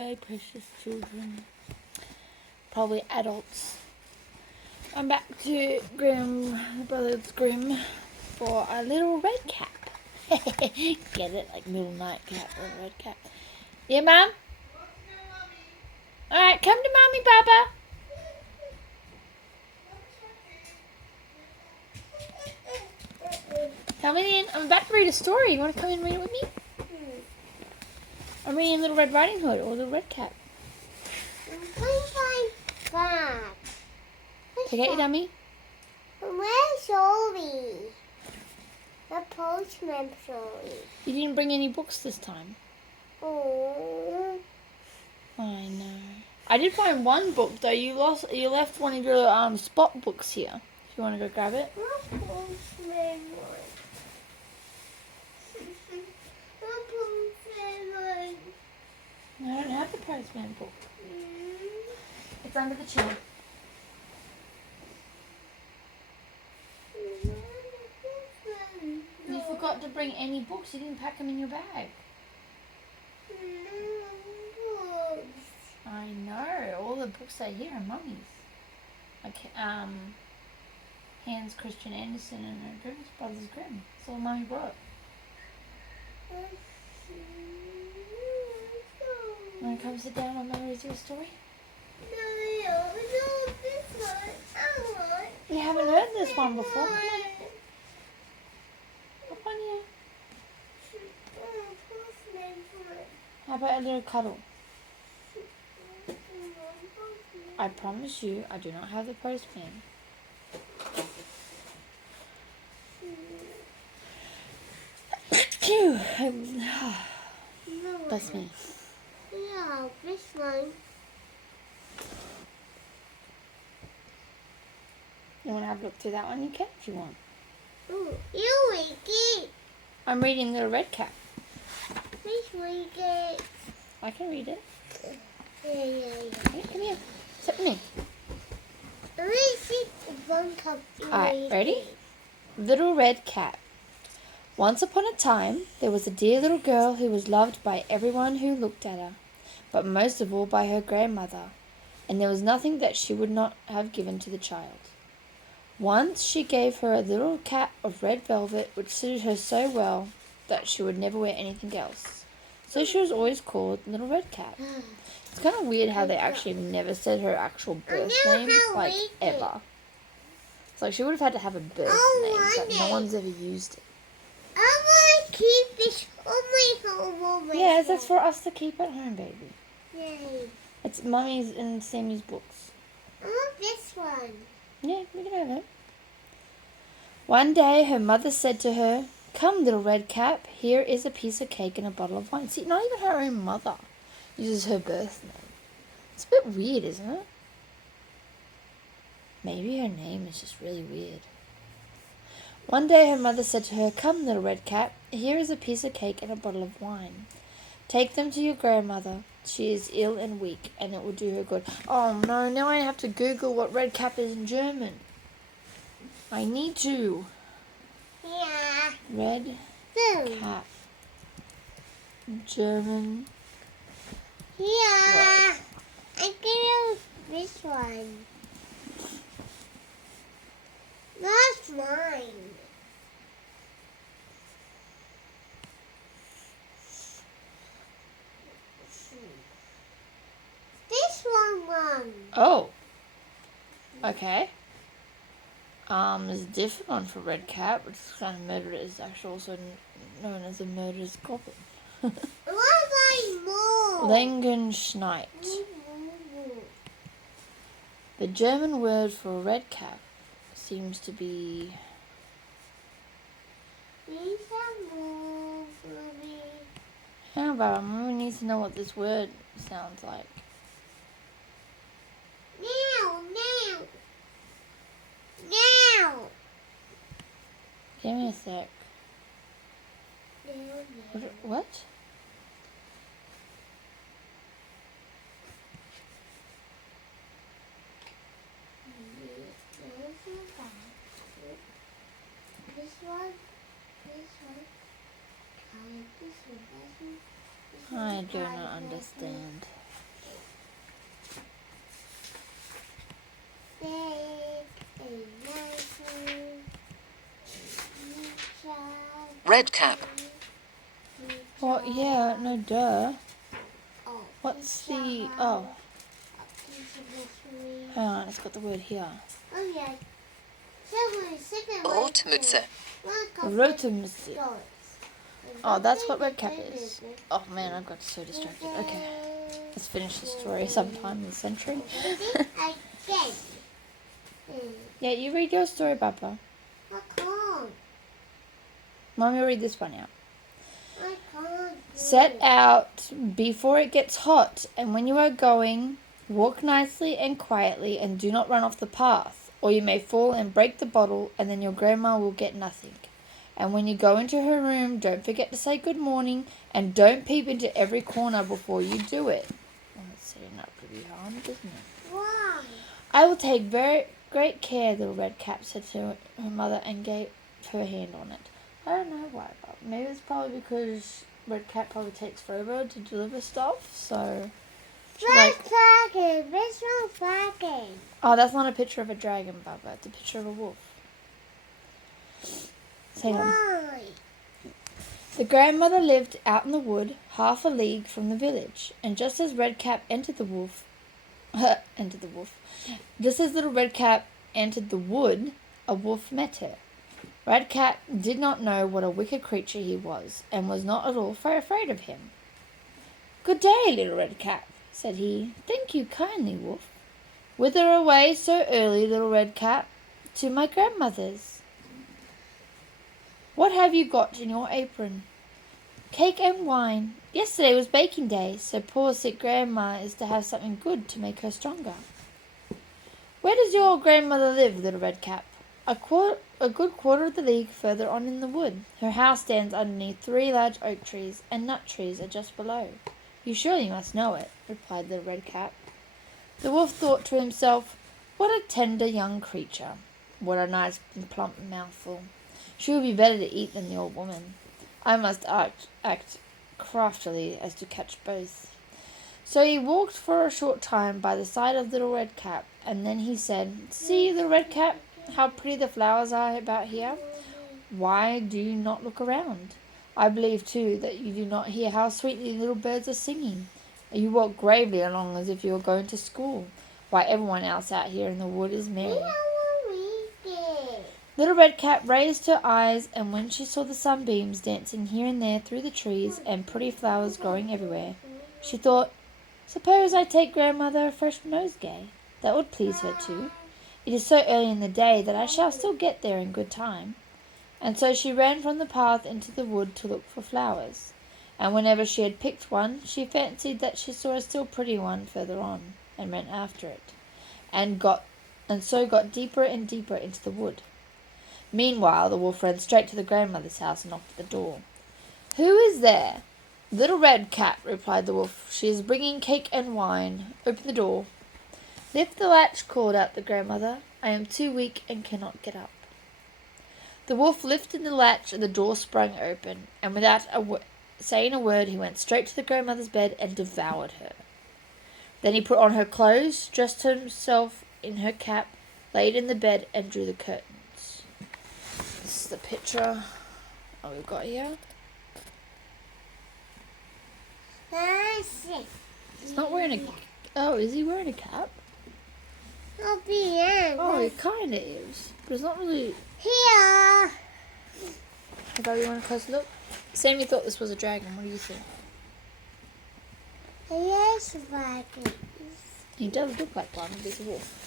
away, precious children. Probably adults. I'm back to Grimm, the brothers Grimm, for a little red cap. Get it? Like little nightcap, little red cap. Yeah, Mum? Alright, come to Mommy, Papa. Come in. I'm about to read a story. You want to come in and read it with me? I'm reading Little Red Riding Hood or Little Red Cap. Take out your dummy. Where's Joey? The postman story. You didn't bring any books this time. Oh. I know. I did find one book though. You left one of your spot books here. If you want to go grab it. What postman one? What postman one? I don't have the postman book. It's under the chair. You forgot to bring any books. You didn't pack them in your bag. I know. All the books are here are Mummy's. Like Hans Christian Andersen and her Grimm's Brothers Grimm. That's all Mummy brought. Want to come sit down while Mummy reads you a story? No, this one. I want. You haven't heard this one before. Come on. Up on you. How about a little cuddle? I promise you, I do not have the postman. Phew. Bless me. Yeah, this one. You want to have a look through that one? You can if you want. Ooh, you read it. I'm reading Little Red Cap. Please read it. I can read it. Yeah. Here, come here. Sit with me. Read it. One cup. Alright, ready? Little Red Cap. Once upon a time, there was a dear little girl who was loved by everyone who looked at her, but most of all by her grandmother, and there was nothing that she would not have given to the child. Once she gave her a little cap of red velvet which suited her so well that she would never wear anything else. So she was always called Little Red Cap. It's kind of weird how they actually never said her actual birth name, like, ever. It's like she would have had to have a birth name, but no one's ever used it. I want to keep this on my home. Yes, that's for us to keep at home, baby. Yay. It's Mummy's and Sammy's books. I want this one. Yeah, you can have it. One day her mother said to her, "Come, Little Red Cap, here is a piece of cake and a bottle of wine." See, not even her own mother uses her birth name. It's a bit weird, isn't it? Maybe her name is just really weird. One day her mother said to her, "Come, Little Red Cap, here is a piece of cake and a bottle of wine. Take them to your grandmother. She is ill and weak, and it will do her good." Oh no, now I have to Google what red cap is in German. I need to. Yeah. Red cap. German. Yeah. I can use this one. That's mine. This one. Oh. Okay. There's a different one for red cap, which is kind of murderous. It's actually also known as a murderous goblin. What about more? Langenschnitt. The German word for red cap seems to be... These are more for me. Yeah, but I really need to know what this word sounds like. Now. Give me a sec. What? I do not understand. Red cap. Well, yeah, no duh. What's the... Oh, hang on, it's got the word here. Oh, yeah. Rotmütze. Rotemütze. Oh, that's what red cap is. Oh man, I got so distracted. Okay, let's finish the story sometime in the century. Again. Yeah, you read your story, Papa. I can't. Mommy will read this one out. I can't. Set out before it gets hot, and when you are going, walk nicely and quietly, and do not run off the path, or you may fall and break the bottle, and then your grandma will get nothing. And when you go into her room, don't forget to say good morning, and don't peep into every corner before you do it. Well, that's setting up to be harmed, isn't it? Why? I will take very great care, little red cap said to her mother, and gave her hand on it. I don't know why, but maybe it's probably because red cap probably takes forever to deliver stuff, so... Dragon. This one's dragon. Oh, that's not a picture of a dragon, Bubba. It's a picture of a wolf. Hang on. Why? The grandmother lived out in the wood, half a league from the village, and just as Redcap entered the wolf, just as little Redcap entered the wood, a wolf met her. Redcap did not know what a wicked creature he was, and was not at all afraid of him. "Good day, little Redcap," said he. "Thank you kindly, wolf. Whither away so early, little Redcap?" "To my grandmother's." "What have you got in your apron?" "Cake and wine. Yesterday was baking day, so poor sick grandma is to have something good to make her stronger." "Where does your grandmother live, little Redcap?" A good quarter of the league further on in the wood. Her house stands underneath 3 large oak trees, and nut trees are just below." "You surely must know it," replied the Redcap. The wolf thought to himself, "What a tender young creature! What a nice plump mouthful! She will be better to eat than the old woman. I must act craftily as to catch both." So he walked for a short time by the side of little Redcap, and then he said, "See, little Redcap, how pretty the flowers are about here. Why do you not look around? I believe, too, that you do not hear how sweetly little birds are singing. You walk gravely along as if you were going to school. Why, everyone else out here in the wood is merry." Little Redcap raised her eyes, and when she saw the sunbeams dancing here and there through the trees, and pretty flowers growing everywhere, she thought, "Suppose I take grandmother a fresh nosegay. That would please her too. It is so early in the day that I shall still get there in good time." And so she ran from the path into the wood to look for flowers, and whenever she had picked one, she fancied that she saw a still pretty one further on, and ran after it, and so got deeper and deeper into the wood. Meanwhile, the wolf ran straight to the grandmother's house and knocked at the door. "Who is there?" "Little Red Cap," replied the wolf. "She is bringing cake and wine. Open the door." "Lift the latch," called out the grandmother. "I am too weak and cannot get up." The wolf lifted the latch, and the door sprung open, and without saying a word, he went straight to the grandmother's bed and devoured her. Then he put on her clothes, dressed himself in her cap, laid in the bed, and drew the curtains. This is the picture we've got here. He's not wearing a... Oh, is he wearing a cap? Oh, he kind of is, but it's not really... Here. How you want a close look? Sammy thought this was a dragon. What do you think? Yes, dragon. He does look like one, but he's a wolf.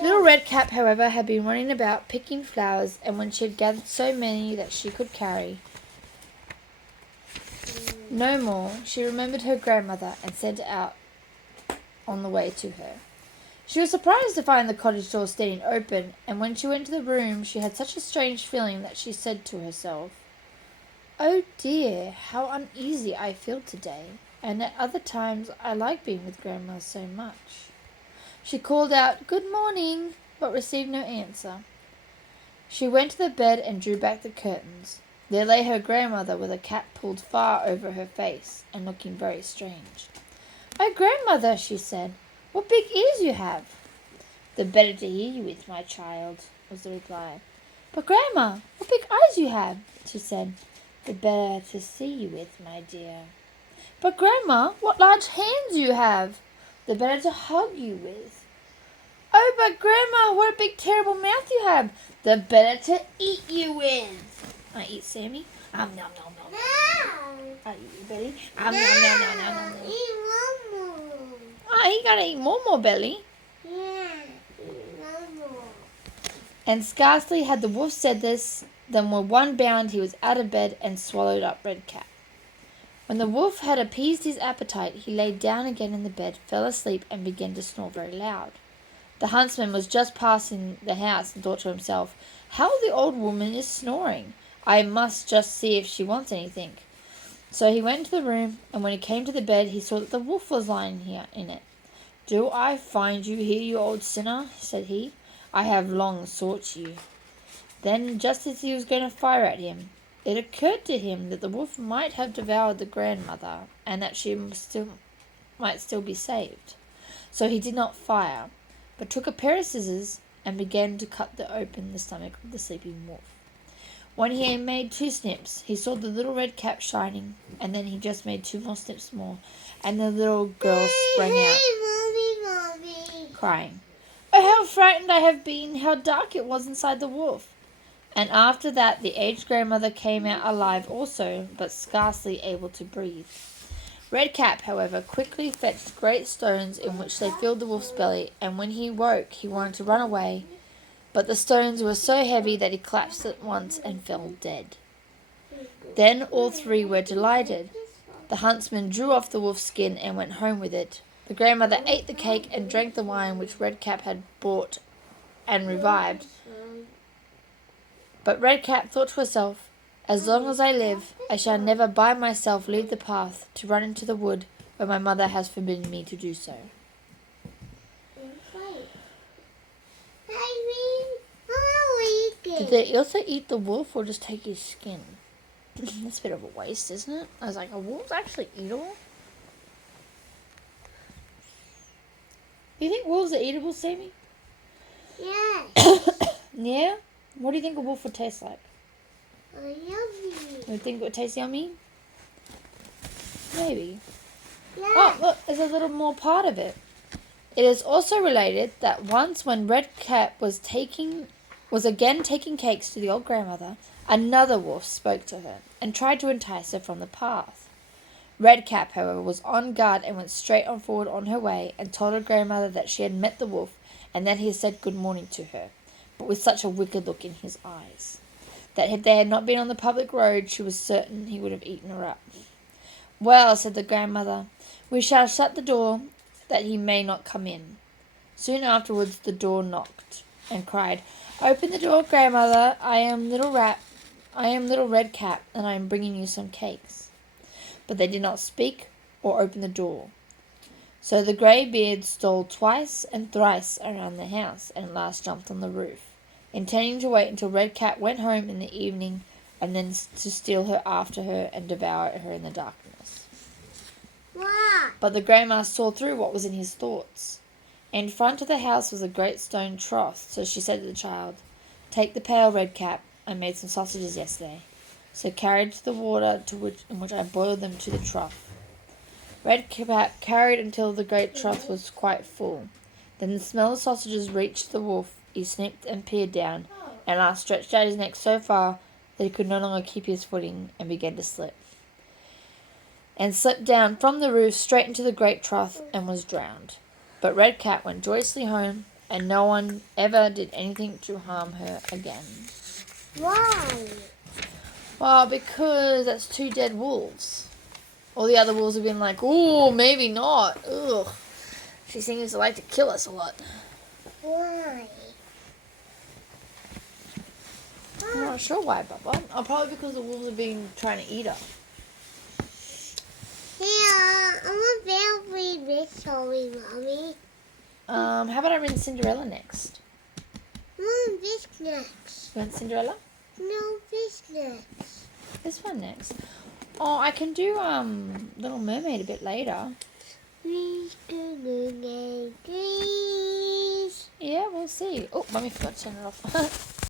Little Red Cap, however, had been running about picking flowers, and when she had gathered so many that she could carry no more, she remembered her grandmother and set out on the way to her. She was surprised to find the cottage door standing open, and when she went to the room, she had such a strange feeling that she said to herself, "Oh dear, how uneasy I feel today, and at other times I like being with Grandma so much." She called out, "Good morning," but received no answer. She went to the bed and drew back the curtains. There lay her grandmother with a cap pulled far over her face, and looking very strange. "Oh, Grandmother," she said, "what big ears you have!" "The better to hear you with, my child," was the reply. "But, Grandma, what big eyes you have," she said. "The better to see you with, my dear." "But, Grandma, what large hands you have." "The better to hug you with." "Oh, but, Grandma, what a big terrible mouth you have." "The better to eat you with." "I eat Sammy." Nom nom nom nom. No. I eat you, Belly. Nom nom nom nom nom nom. Eat one more. Ah, he gotta eat more, Belly. Yeah. Eat one more. And scarcely had the wolf said this than with one bound he was out of bed and swallowed up Red Cap. When the wolf had appeased his appetite, he lay down again in the bed, fell asleep, and began to snore very loud. The huntsman was just passing the house and thought to himself, "How the old woman is snoring! I must just see if she wants anything." So he went into the room, and when he came to the bed, he saw that the wolf was lying here in it. "Do I find you here, you old sinner?" said he. "I have long sought you." Then, just as he was going to fire at him, it occurred to him that the wolf might have devoured the grandmother, and that she might still be saved. So he did not fire, but took a pair of scissors and began to cut open the stomach of the sleeping wolf. When he had made 2 snips, he saw the little red cap shining, and then he just made 2 more snips more, and the little girl sprang out, Mommy. crying, "Oh, how frightened I have been! How dark it was inside the wolf!" And after that the aged grandmother came out alive also, but scarcely able to breathe. Red Cap, however, quickly fetched great stones in which they filled the wolf's belly, and when he woke he wanted to run away, but the stones were so heavy that he collapsed at once and fell dead. Then all 3 were delighted. The huntsman drew off the wolf's skin and went home with it. The grandmother ate the cake and drank the wine which Red Cap had brought and revived. But Red Cap thought to herself, "As long as I live, I shall never by myself leave the path to run into the wood where my mother has forbidden me to do so." Did they also eat the wolf or just take his skin? That's a bit of a waste, isn't it? I was like, are wolves actually eatable? Do you think wolves are eatable, Sammy? Yeah. Yeah? What do you think a wolf would taste like? Yummy. You think it would taste yummy? Maybe. Yeah. Oh, look, there's a little more part of it. It is also related that once when Red Cap was again taking cakes to the old grandmother, another wolf spoke to her and tried to entice her from the path. Red Cap, however, was on guard and went straight on forward on her way and told her grandmother that she had met the wolf and that he had said good morning to her, but with such a wicked look in his eyes, that if they had not been on the public road, she was certain he would have eaten her up. "Well," said the grandmother, "we shall shut the door that he may not come in." Soon afterwards the door knocked and cried, "Open the door, grandmother. I am little Red Cap, and I am bringing you some cakes." But they did not speak or open the door. So the greybeard stole twice and thrice around the house, and at last jumped on the roof, intending to wait until Red Cap went home in the evening, and then to steal her after her and devour her in the darkness. Wow. But the grandma saw through what was in his thoughts. In front of the house was a great stone trough, so she said to the child, "Take the pail, Red Cap. I made some sausages yesterday, so carried to the water in which I boiled them to the trough." Red Cap carried until the great trough was quite full. Then the smell of sausages reached the wolf. He sniffed and peered down, and at last stretched out his neck so far that he could no longer keep his footing and began to slip. And slipped down from the roof straight into the great trough and was drowned. But Red Cap went joyously home, and no one ever did anything to harm her again. Why? Well, because that's 2 dead wolves. All the other wolves have been like, "Ooh, maybe not. Ugh. She seems to like to kill us a lot." Why? I'm not sure why, Bubba. Oh, probably because the wolves have been trying to eat her. Yeah, I'm a very big story, Mommy. How about I read Cinderella next? Mom, this next. You want Cinderella? No, this next. This one next. Oh, I can do Little Mermaid a bit later. Please, please. Yeah, we'll see. Oh, Mummy forgot to turn it off.